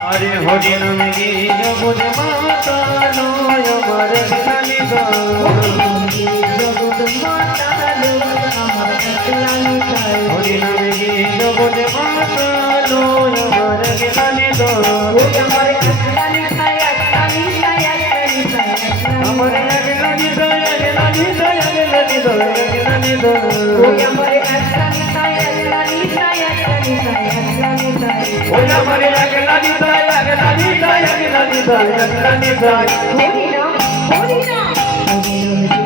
আরে হরি নামে জগৎ মাতা নয় আমার জানি জগৎ মাতা আমার নিতাই হরি নামে জগৎ মাতা নয় আমার ওই আমার একলা আমার নিতাই। একলা নিতাই একলা নিতাই একলা নিতাই ওই আমার একলা নিতাই একলা নিতাই একলা নিতাই একলা নিতাই হরি নাম হরি নাম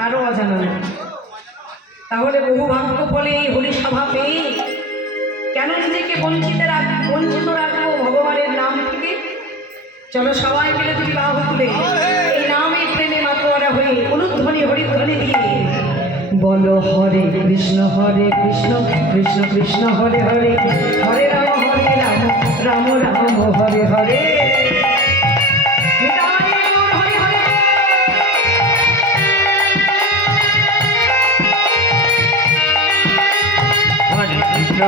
কারও অজানা না। তাহলে বহু ভাগ্য বলে এই হরি সভা পেয়ে কেন নিজেকে বঞ্চিত রাখ, বঞ্চিত রাখব ভগবানের নাম থেকে চলো সবাই মিলে তুমি বাহু তুলে এই নামে প্রেমে মাতোয়ারা হয়ে অনুধ্বনি, হরিধ্বনি দিয়ে বলো হরে কৃষ্ণ হরে কৃষ্ণ কৃষ্ণ কৃষ্ণ, হরে হরে হরে রাম হরে রাম রাম রাম, হরে হরে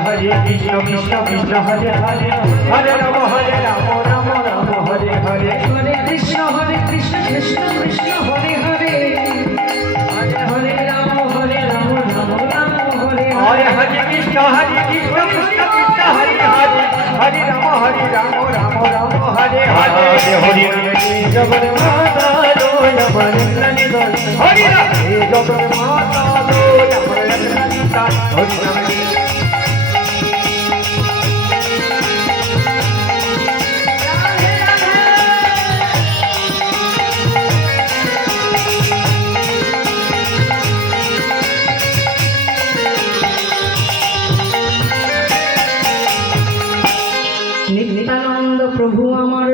কৃষ্ণ হরে কৃষ্ণ কৃষ্ণ কৃষ্ণ হরে হরে হরে রাম হরে রাম রাম রাম হরে হরে হরে কৃষ্ণ হরে কৃষ্ণ কৃষ্ণ কৃষ্ণ হরে হরে হরে রাম হরে রাম রাম রাম হরে হরে হরে কৃষ্ণ হরে কৃষ্ণ কৃষ্ণ কৃষ্ণ হরে হরে হরে রাম হরে রাম রাম রাম হরে হরে হরি জগৎ মাতা লোয় আমার রানী দল হরি রাম জগৎ মাতা লোয় আমার রানী প্রভু আমার